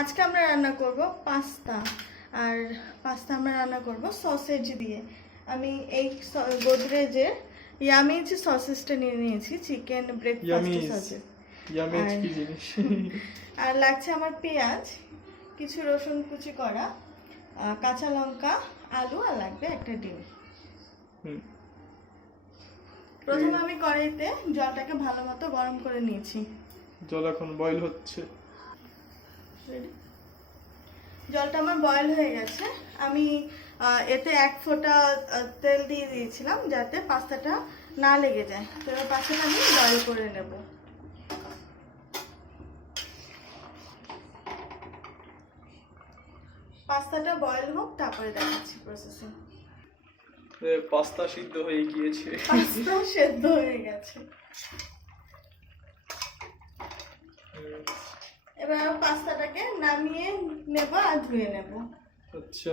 আজকে আমরা রান্না করব পাস্তা। আর পাস্তা আমরা রান্না করব সসেজ দিয়ে। আমি এই গোদরেজের ইয়ামিজ সসেজটা নিয়ে নিয়েছি, চিকেন ব্রেকফাস্ট সসেজ। ইয়ামিজ কি জিনিস? আর লাগছে আমার পেঁয়াজ, কিছু রসুন কুচি করা, কাঁচা লঙ্কা, আলু, আর লাগবে একটা ডিম। প্রথমে আমি কড়াইতে জলটাকে ভালো মতো গরম করে নিয়েছি। জল এখন বয়েল হচ্ছে। জলটা আমার বয়েল হয়ে গেছে। আমি এতে 1 ফোঁটা তেল দিয়ে দিয়েছিলাম যাতে পাস্তাটা না লেগে যায়। তো এবার পাস্তাটা আমি বয়েল করে নেব। পাস্তাটা বয়েল হোক, তারপরে দেখাচ্ছি প্রসেসিং। পাস্তা সিদ্ধ হয়ে গিয়েছে। পাস্তা সেদ্ধ হয়ে গেছে। এবার পাস্তাটাকে নামিয়ে নেব আর ধুয়ে নেব। আচ্ছা,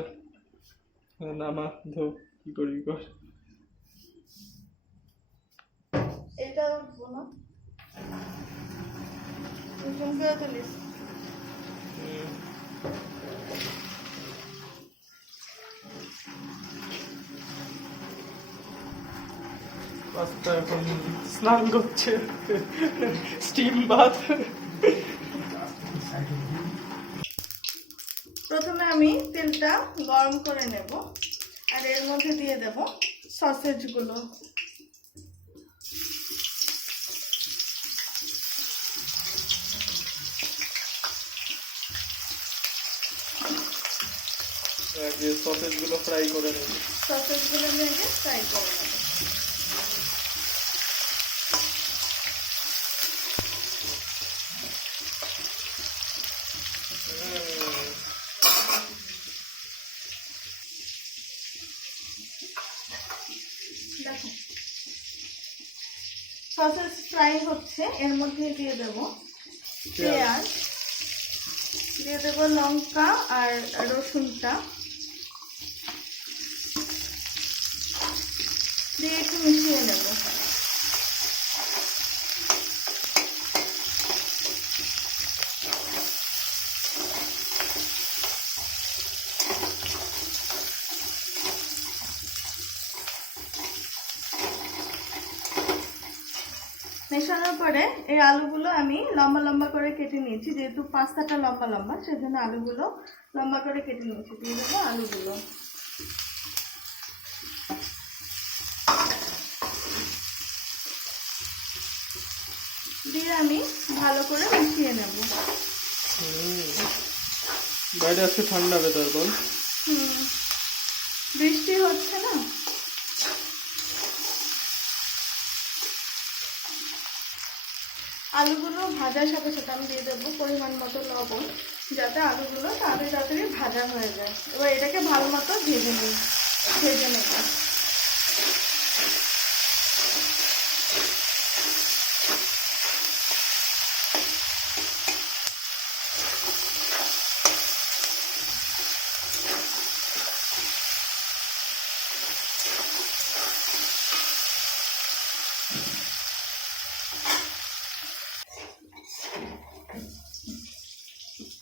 নামা ধো, কি করবি কর। এটা বোনা তুমি তুলিস। পাস্তা এখন স্নান করছে, স্টিম বাথ। প্রথমে আমি তেলটা গরম করে নেব আর এর মধ্যে দিয়ে দেব সসেজগুলো। আগে সসেজগুলো ফ্রাই করে নেব। সসেজগুলো ভেজে ফ্রাই করে নেব। দেখো সসেজ ফ্রাই হচ্ছে, এর মধ্যে দিয়ে দেব পেঁয়াজ, দিয়ে দেব লঙ্কা আর রসুনটা, দিয়ে একটু মিশিয়ে নেব। মেশানোর পরে এই আলুগুলো আমি লম্বা লম্বা করে কেটে নিয়েছি, যেহেতু পাস্তাটা লম্বা লম্বা সেজন্য আলুগুলো লম্বা করে কেটে নিয়েছি। দিয়ে দেবো আলুগুলো, দিয়ে আমি ভালো করে মিশিয়ে নেব। বাইরে আজকে ঠান্ডা ওয়েদার বল। বৃষ্টি হচ্ছে না। আলুগুলো ভাজার সাথে সাথে আমি দিয়ে দেবো পরিমাণ মতো লবণ, যাতে আলুগুলো তাড়াতাড়ি ভাজা হয়ে যায়। এবার এটাকে ভালো মতো ভেজে নেব।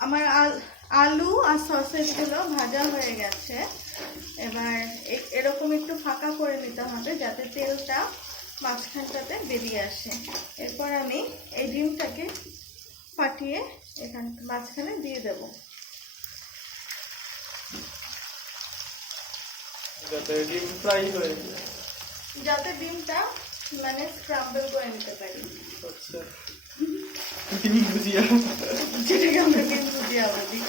আমার আলু আর সসেজগুলো ভাজা হয়ে গেছে। এবার এরকম একটু ফাঁকা করে নিতে হবে যাতে তেলটা মাঝখানটাতে বেরিয়ে আসে। এরপর আমি এই ডিমটাকে ফাটিয়ে এখান মাঝখানে দিয়ে দেব, যাতে ডিম ফ্রাই হয়ে যায়, যাতে ডিমটা মানে স্ক্রাম্বল করে নিতে পারি। আচ্ছা, ডিম ভুজিয়া, যেটাকে আমরা ডিম ভুজিয়া বলি।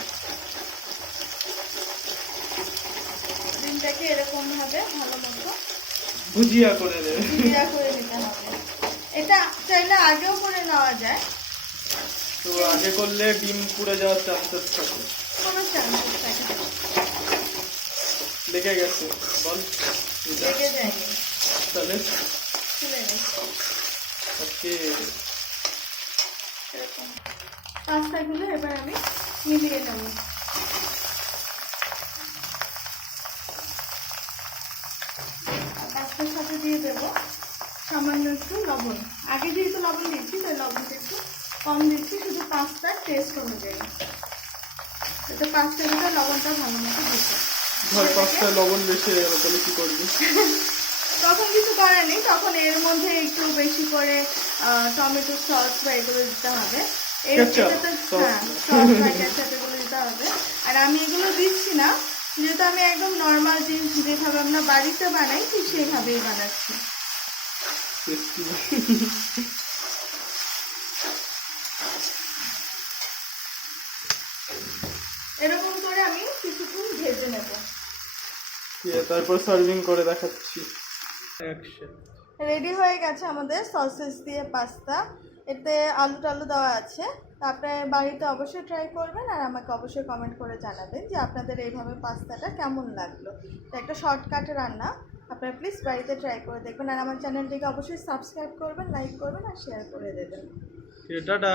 ডিমটাকে এরকম ভাবে ভালো মতো ভুজিয়া করে নেবে, ভুজিয়া করে নিতে হবে। এটা চাইলে আগেও করে নেওয়া যায়, তো আগে করলে ডিম পুড়ে যাওয়ার চান্সেস থাকে। কোনো চান্সেস থাকে না। লেগে গেছে বল? লেগে যায়নি, তাহলে তুলে নিই। ওকে, এরকম পাস্তাগুলো এবার আমি মিলিয়ে নেব। পাস্তার সাথে দিয়ে দেবো সামান্য একটু লবণ। আগে যেহেতু লবণ দিয়েছি তাই লবণটা একটু কম দিচ্ছি, শুধু পাস্তার টেস্ট অনুযায়ী। এতে পাঁচটা মিনিট লবণটা ভালো মতো দিতে। ধর পাঁচটা লবণ বেশি হয়ে গেল, তাহলে কি করবি? তখন কিছু করার নেই, তখন এর মধ্যে একটু বেশি করে টমেটো সস বা এগুলো দিতে হবে। Ketchup, এটাতে sauce। হ্যাঁ সস বা কেচাপ এগুলো দিতে হবে। আর আমি এগুলো দিচ্ছি না, যেহেতু আমি একদম নর্মাল জিনিস যেভাবে আমরা বাড়িতে বানাই ঠিক সেইভাবেই বানাচ্ছি। টেস্টি। এরকম করে আমি কিছুক্ষণ ভেজে নেব। তারপর সার্ভিং করে দেখাচ্ছি। অ্যাকশন। রেডি হয়ে গেছে আমাদের সসেস দিয়ে পাস্তা। এতে আলু টালু দেওয়া আছে। আপনার বাড়িতে অবশ্যই ট্রাই করবেন আর আমাকে অবশ্যই কমেন্ট করে জানাবেন যে আপনাদের এইভাবে পাস্তাটা কেমন লাগলো। এটা একটা শর্টকাট রান্না, আপনারা প্লিজ বাড়িতে ট্রাই করে দেখবেন আর আমার চ্যানেলটিকে অবশ্যই সাবস্ক্রাইব করবেন, লাইক করবেন আর শেয়ার করে দেবেন। টাটা।